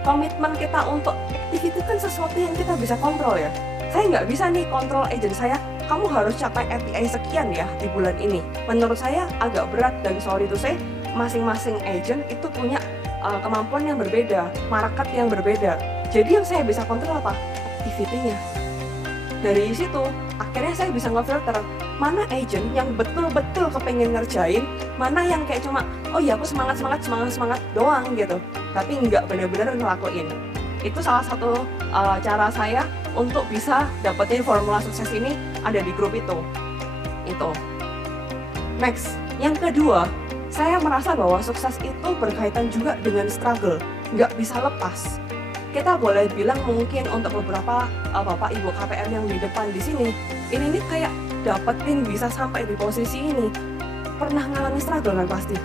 komitmen kita untuk activity kan sesuatu yang kita bisa kontrol ya. Saya nggak bisa nih kontrol agent saya, kamu harus capai API sekian ya di bulan ini. Menurut saya agak berat dan sorry to say, masing-masing agent itu punya kemampuan yang berbeda, market yang berbeda. Jadi yang saya bisa kontrol apa? Activity-nya. Dari situ, akhirnya saya bisa ngefilter mana agent yang betul-betul kepengen ngerjain, mana yang kayak cuma, oh ya aku semangat doang gitu, tapi nggak benar-benar ngelakuin. Itu salah satu cara saya untuk bisa dapetin formula sukses ini ada di grup itu. Next, yang kedua, saya merasa bahwa sukses itu berkaitan juga dengan struggle, nggak bisa lepas. Kita boleh bilang mungkin untuk beberapa bapak ibu KPM yang di depan di sini, ini kayak dapetin bisa sampai di posisi ini, pernah ngalamin struggle kan pasti?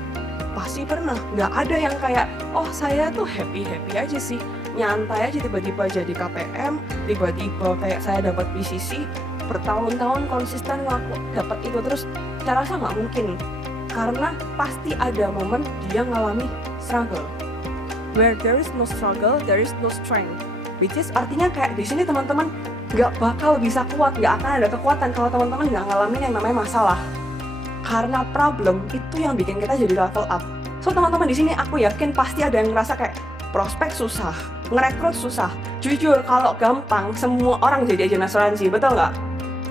Pasti pernah. Nggak ada yang kayak, oh saya tuh happy aja sih, nyantai aja tiba-tiba jadi KPM, tiba-tiba kayak saya dapat BCC, bertahun-tahun konsisten dapat itu terus. Saya rasa nggak mungkin. Karena pasti ada momen dia ngalami struggle. Where there is no struggle, there is no strength. Which is artinya kayak di sini teman-teman nggak bakal bisa kuat, nggak akan ada kekuatan kalau teman-teman nggak ngalamin yang namanya masalah. Karena problem itu yang bikin kita jadi level up. So teman-teman di sini aku yakin pasti ada yang ngerasa kayak prospek susah, ngerekrut susah. Jujur kalau gampang semua orang jadi agen asuransi, betul nggak?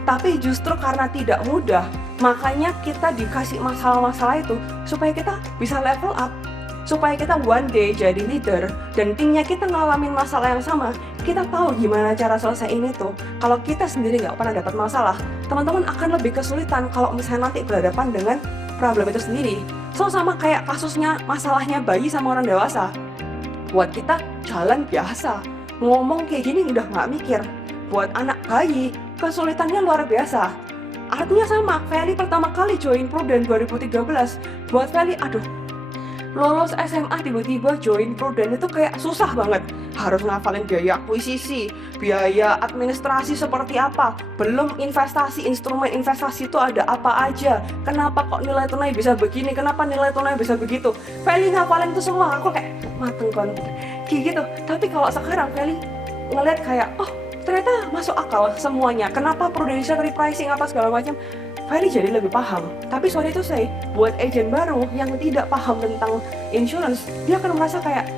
Tapi justru karena tidak mudah, makanya kita dikasih masalah-masalah itu supaya kita bisa level up, supaya kita one day jadi leader dan timnya kita ngalamin masalah yang sama, kita tahu gimana cara selesaiin itu. Kalau kita sendiri nggak pernah dapat masalah, teman-teman akan lebih kesulitan kalau misalnya nanti berhadapan dengan problem itu sendiri. So sama kayak kasusnya masalahnya bayi sama orang dewasa. Buat kita jalan biasa, ngomong kayak gini udah nggak mikir. Buat anak bayi, kesulitannya luar biasa. Artinya sama, Feli pertama kali join Prudent 2013. Buat Feli, aduh, lulus SMA tiba-tiba join Prudent itu kayak susah banget. Harus ngafalin biaya akuisisi, biaya administrasi seperti apa, belum investasi, instrumen investasi itu ada apa aja, kenapa kok nilai tunai bisa begini, kenapa nilai tunai bisa begitu. Feli ngafalin itu semua, aku kayak mateng kan, kayak gitu. Tapi kalau sekarang Feli ngeliat kayak, oh ternyata masuk akal semuanya, kenapa prudential repricing apa segala macam. Feli jadi lebih paham. Tapi sorry to say, buat agent baru yang tidak paham tentang insurance, dia akan merasa kayak,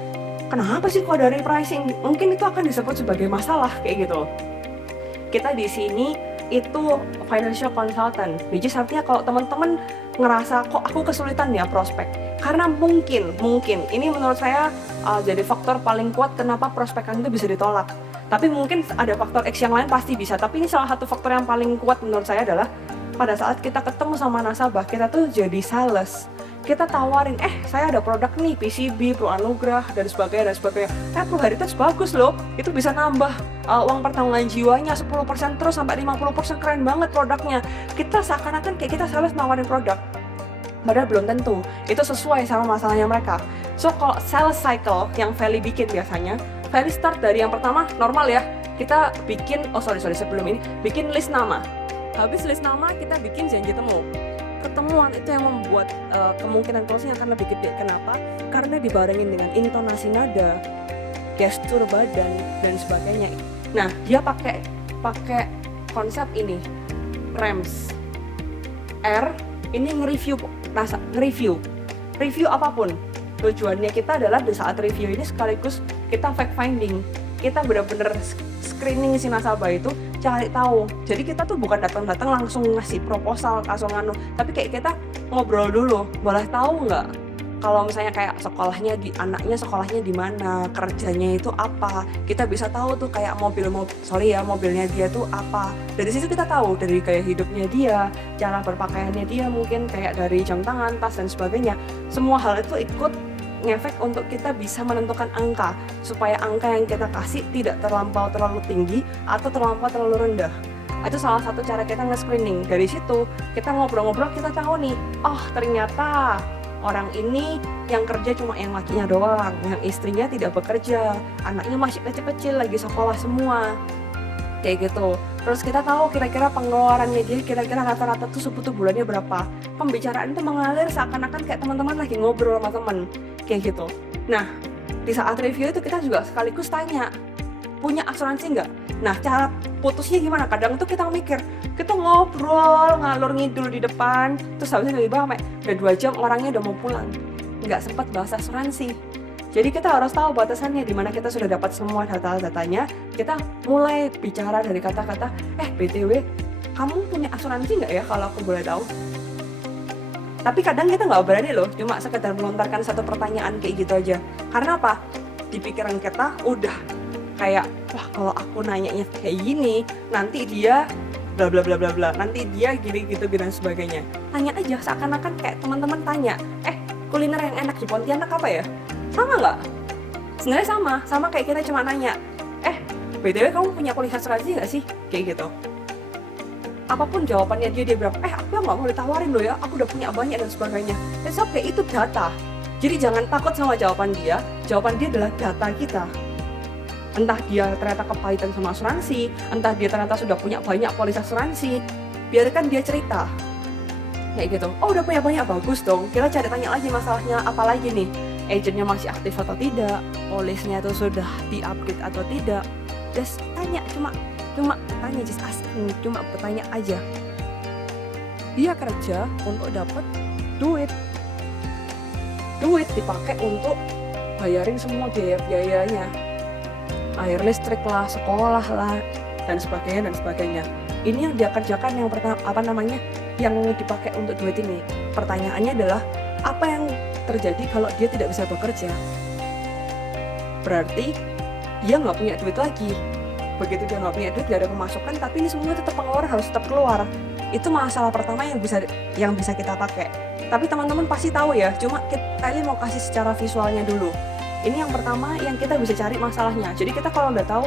kenapa sih kok ada repricing? Mungkin itu akan disebut sebagai masalah kayak gitu. Kita di sini itu financial consultant, which is artinya kalau teman-teman ngerasa kok aku kesulitan ya prospek, karena mungkin ini menurut saya jadi faktor paling kuat kenapa prospekan itu bisa ditolak. Tapi mungkin ada faktor X yang lain pasti bisa, tapi ini salah satu faktor yang paling kuat menurut saya adalah pada saat kita ketemu sama nasabah, kita tuh jadi sales. Kita tawarin, saya ada produk nih, PCB, Pro Anugrah, dan sebagainya. Pro Heritage bagus loh, itu bisa nambah uang pertanggungan jiwanya 10% terus sampai 50%, keren banget produknya. Kita seakan-akan kayak kita sales nawarin produk, padahal belum tentu itu sesuai sama masalahnya mereka. So kalau sales cycle yang Feli bikin biasanya, Feli start dari yang pertama, normal ya, kita bikin, sebelum ini, bikin list nama. Habis list nama, kita bikin janji temu. Ketemuan itu yang membuat kemungkinan closing akan lebih gede. Kenapa? Karena dibarengin dengan intonasi nada, gestur badan, dan sebagainya. Nah, dia pakai konsep ini, RAMS. R, ini nge-review apapun. Tujuannya kita adalah di saat review ini sekaligus kita fact finding. Kita benar-benar screening si nasabah itu, cari tahu. Jadi kita tuh bukan datang-datang langsung ngasih proposal, langsung tapi kayak kita ngobrol dulu. Boleh tahu nggak kalau misalnya kayak anaknya sekolahnya di mana, kerjanya itu apa. Kita bisa tahu tuh kayak mobilnya dia tuh apa. Dari situ kita tahu dari gaya hidupnya dia, cara berpakaiannya dia, mungkin kayak dari jam tangan, tas dan sebagainya. Semua hal itu ikut ngefek untuk kita bisa menentukan angka, supaya angka yang kita kasih tidak terlalu tinggi atau terlalu rendah. Itu salah satu cara kita nge-screening. Dari situ kita ngobrol-ngobrol, kita tahu nih, oh ternyata orang ini yang kerja cuma yang lakinya doang, yang istrinya tidak bekerja, anaknya masih kecil-kecil lagi sekolah semua, kayak gitu. Terus kita tahu kira-kira pengeluarannya dia, kira-kira rata-rata tuh sebutu bulannya berapa. Pembicaraan itu mengalir seakan-akan kayak teman-teman lagi ngobrol sama teman, kayak gitu. Nah, di saat review itu kita juga sekaligus tanya, punya asuransi nggak? Nah, cara putusnya gimana? Kadang tuh kita mikir, kita ngobrol ngalur ngidul di depan, terus habisnya tiba-tiba udah 2 jam orangnya udah mau pulang, nggak sempat bahas asuransi. Jadi kita harus tahu batasannya, di mana kita sudah dapat semua data-datanya. Kita mulai bicara dari kata-kata, BTW, kamu punya asuransi nggak ya kalau aku boleh tahu? Tapi kadang kita nggak berani loh, cuma sekedar melontarkan satu pertanyaan kayak gitu aja. Karena apa? Di pikiran kita udah kayak, wah kalau aku nanyanya kayak gini, nanti dia bla bla bla bla bla, nanti dia gini gitu dan sebagainya. Tanya aja, seakan-akan kayak teman-teman tanya, kuliner yang enak di Pontianak apa ya? Sama nggak? Sebenarnya sama kayak kita cuma nanya, BTW kamu punya polis asuransi nggak sih? Kayak gitu. Apapun jawabannya dia bilang, aku nggak mau ditawarin loh ya, aku udah punya banyak dan sebagainya. Itu data. Jadi jangan takut sama jawaban dia adalah data kita. Entah dia ternyata kepahitan sama asuransi, entah dia ternyata sudah punya banyak polis asuransi, biarkan dia cerita. Kayak gitu, udah punya banyak, bagus dong. Kita cari tanya lagi masalahnya apa lagi nih. Agentnya masih aktif atau tidak, polisnya itu sudah di-update atau tidak. Just tanya, cuma tanya, just asking, cuma bertanya aja. Dia kerja untuk dapat duit dipakai untuk bayarin semua biaya-biayanya, air listrik lah, sekolah lah, dan sebagainya. Ini yang dia kerjakan yang pertama, yang dipakai untuk duit ini. Pertanyaannya adalah, apa yang terjadi kalau dia tidak bisa bekerja? Berarti dia nggak punya duit lagi. Begitu dia nggak punya duit, nggak ada pemasukan, tapi ini semua tetap pengeluaran harus tetap keluar. Itu masalah pertama yang bisa kita pakai. Tapi teman-teman pasti tahu ya, cuma kita mau kasih secara visualnya dulu. Ini yang pertama yang kita bisa cari masalahnya. Jadi kita kalau udah tahu,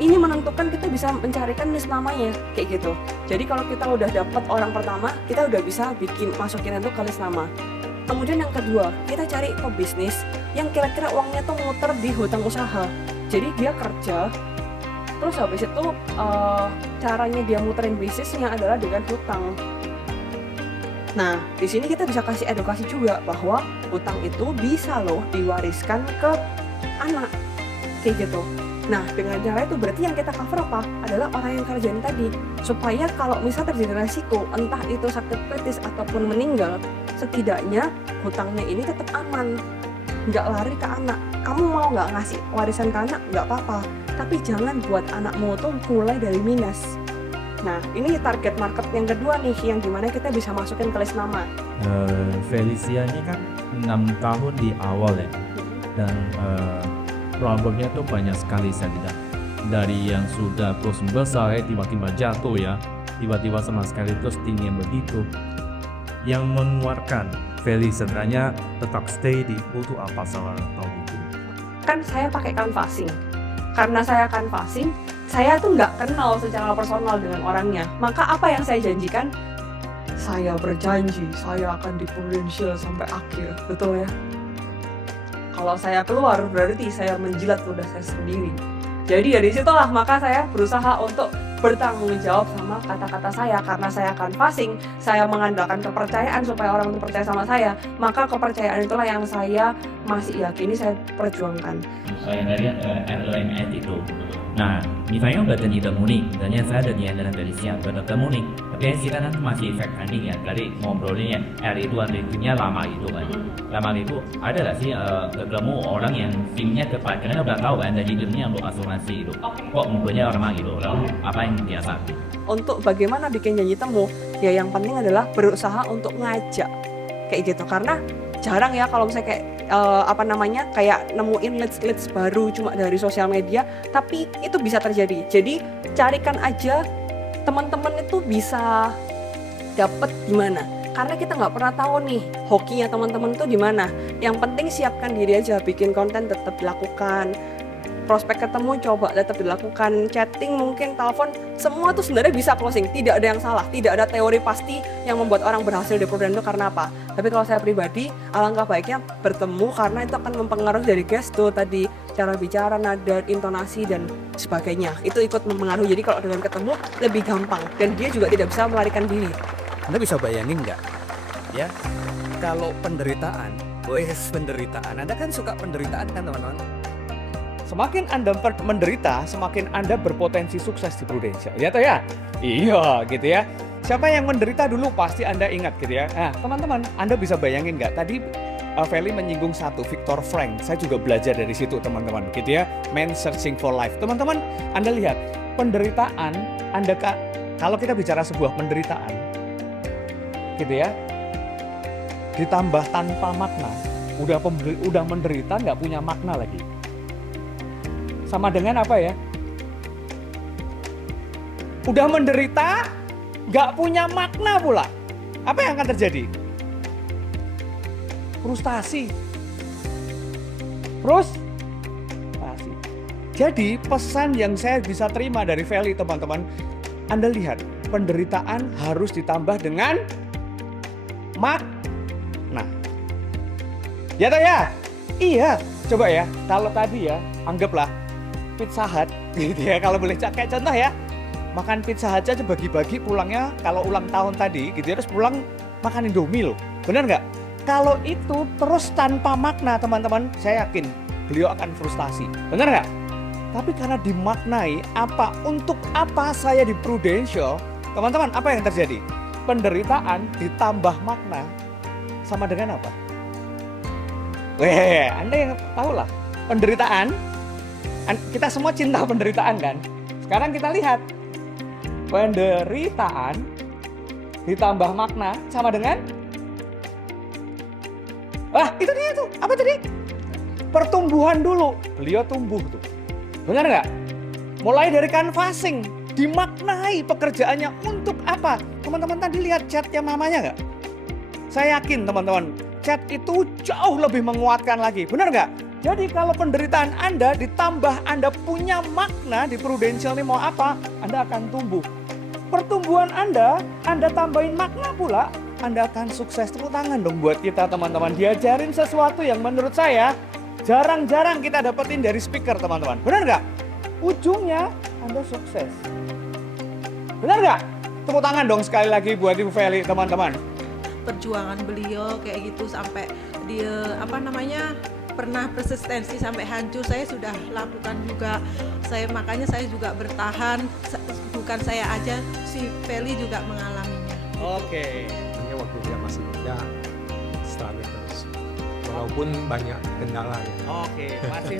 ini menentukan, kita bisa mencarikan list namanya, kayak gitu. Jadi kalau kita udah dapat orang pertama, kita udah bisa masukin itu ke list nama. Kemudian yang kedua, kita cari pebisnis yang kira-kira uangnya tuh muter di hutang usaha. Jadi dia kerja, terus habis itu caranya dia muterin bisnisnya adalah dengan hutang. Nah, di sini kita bisa kasih edukasi juga bahwa hutang itu bisa loh diwariskan ke anak, kayak gitu. Nah, dengan cara itu berarti yang kita cover apa? Adalah orang yang kerjain tadi. Supaya kalau misal terjadi resiko, entah itu sakit kritis ataupun meninggal, setidaknya hutangnya ini tetap aman. Nggak lari ke anak. Kamu mau nggak ngasih warisan ke anak? Nggak apa-apa. Tapi jangan buat anakmu tuh mulai dari minus. Nah, ini target market yang kedua nih, yang dimana kita bisa masukin ke list nama. Felicia ini kan 6 tahun di awal ya, dan problemnya tuh banyak sekali saya lihat. Dari yang sudah terus besar tiba-tiba jatuh ya, tiba-tiba sama sekali terus tinggi begitu. Yang menguatkan Feli sebenarnya tetap stay di butuh apa salah tahun itu? Kan saya pakai canvassing. Karena saya canvassing, saya tuh nggak kenal secara personal dengan orangnya. Maka apa yang saya janjikan? Saya berjanji saya akan di Prudential sampai akhir, betul ya? Kalau saya keluar berarti saya menjilat ludah saya sendiri. Jadi dari situlah maka saya berusaha untuk bertanggung jawab sama kata-kata saya. Karena saya canvassing, saya mengandalkan kepercayaan supaya orang itu percaya sama saya. Maka kepercayaan itulah yang saya masih yakini saya perjuangkan. Saya ngeliat LMS itu. Nah, misalnya udah jadi temu nih, misalnya saya ada niatan dari siang udah ketemu nih, tapi kita kan masih fact finding ya, dari ngobrolnya L itu artinya lama gitu kan. Lama itu ada gak sih ketemu orang yang timnya tepat, karena udah tahu kan dari timnya untuk asuransi itu, kok ngobrolnya lama gitu, lalu apa yang biasa? Untuk bagaimana bikin janji temu, ya yang penting adalah berusaha untuk ngajak kayak gitu. Karena jarang ya kalau misalnya kayak kayak nemuin leads baru cuma dari sosial media, tapi itu bisa terjadi. Jadi carikan aja teman-teman itu bisa dapet di mana. Karena kita nggak pernah tahu nih hokinya teman-teman itu di mana. Yang penting siapkan diri aja, bikin konten tetap dilakukan. Prospek ketemu coba tetap dilakukan, chatting mungkin, telepon, semua tuh sebenarnya bisa closing, tidak ada yang salah, tidak ada teori pasti yang membuat orang berhasil di Prudential karena apa. Tapi kalau saya pribadi, alangkah baiknya bertemu karena itu akan mempengaruhi dari gesto tadi, cara bicara, nada, intonasi dan sebagainya. Itu ikut mempengaruhi. Jadi kalau dengan ketemu lebih gampang dan dia juga tidak bisa melarikan diri. Anda bisa bayangin nggak? Ya, kalau penderitaan, Anda kan suka penderitaan kan teman-teman? Semakin Anda menderita, semakin Anda berpotensi sukses di Prudential. Ya toh ya? Iya gitu ya. Siapa yang menderita dulu pasti Anda ingat gitu ya. Nah teman-teman, Anda bisa bayangin nggak? Tadi Feli menyinggung satu, Viktor Frankl. Saya juga belajar dari situ teman-teman gitu ya. Man Searching for Life. Teman-teman, Anda lihat penderitaan, kalau kita bicara sebuah penderitaan gitu ya, ditambah tanpa makna, udah menderita nggak punya makna lagi. Sama dengan apa ya? Udah menderita, gak punya makna pula. Apa yang akan terjadi? Frustasi. Jadi pesan yang saya bisa terima dari Feli teman-teman, Anda lihat, penderitaan harus ditambah dengan makna. Ya toh ya? Iya, coba ya, kalau tadi ya, anggaplah Pizza Hut gitu ya, kalau boleh kayak contoh ya, makan Pizza Hut aja bagi-bagi pulangnya, kalau ulang tahun tadi gitu ya, terus pulang makan Indomie loh, bener nggak? Kalau itu terus tanpa makna teman-teman, saya yakin beliau akan frustasi, bener nggak? Tapi karena dimaknai, untuk apa saya di Prudential, teman-teman, apa yang terjadi? Penderitaan ditambah makna sama dengan apa? Anda yang tahu lah, penderitaan. Kita semua cinta penderitaan kan. Sekarang kita lihat, penderitaan ditambah makna sama dengan itu dia tuh, apa tadi? Pertumbuhan dulu. Beliau tumbuh tuh, benar nggak? Mulai dari canvassing, dimaknai pekerjaannya untuk apa? Teman-teman tadi lihat chatnya mamanya nggak? Saya yakin teman-teman, chat itu jauh lebih menguatkan lagi, benar nggak? Jadi kalau penderitaan Anda ditambah Anda punya makna di Prudential ini mau apa? Anda akan tumbuh. Pertumbuhan Anda tambahin makna pula, Anda akan sukses. Tepuk tangan dong buat kita teman-teman. Diajarin sesuatu yang menurut saya jarang-jarang kita dapetin dari speaker teman-teman. Benar nggak? Ujungnya Anda sukses. Benar nggak? Tepuk tangan dong sekali lagi buat Ibu Feli teman-teman. Perjuangan beliau kayak gitu sampai dia pernah persistensi sampai hancur, saya sudah lakukan juga. Makanya saya juga bertahan, bukan saya aja, si Feli juga mengalaminya. Oke. Hanya waktu dia masih muda, struggle terus. Walaupun banyak kendala ya. Oke, masih.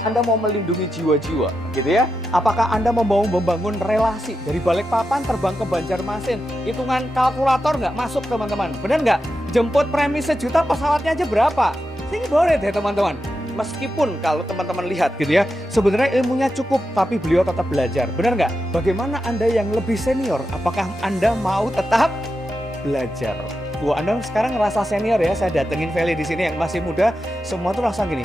Anda mau melindungi jiwa-jiwa, gitu ya? Apakah Anda mau membangun relasi dari Balikpapan terbang ke Banjarmasin? Hitungan kalkulator nggak masuk teman-teman, benar nggak? Jemput premi 1 juta pesawatnya aja berapa? Ini boleh deh teman-teman. Meskipun kalau teman-teman lihat gitu ya, sebenarnya ilmunya cukup, tapi beliau tetap belajar, benar nggak? Bagaimana Anda yang lebih senior? Apakah Anda mau tetap belajar? Wah, Anda sekarang ngerasa senior ya? Saya datengin Feli di sini yang masih muda, semua tuh rasa gini.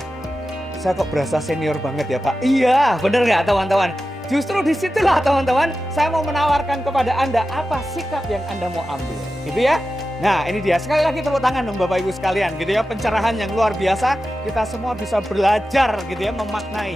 Saya kok berasa senior banget ya Pak? Iya, bener nggak teman-teman? Justru disitulah teman-teman, saya mau menawarkan kepada Anda apa sikap yang Anda mau ambil, gitu ya? Nah ini dia, sekali lagi tepuk tangan dong Bapak Ibu sekalian, gitu ya, pencerahan yang luar biasa, kita semua bisa belajar gitu ya, memaknai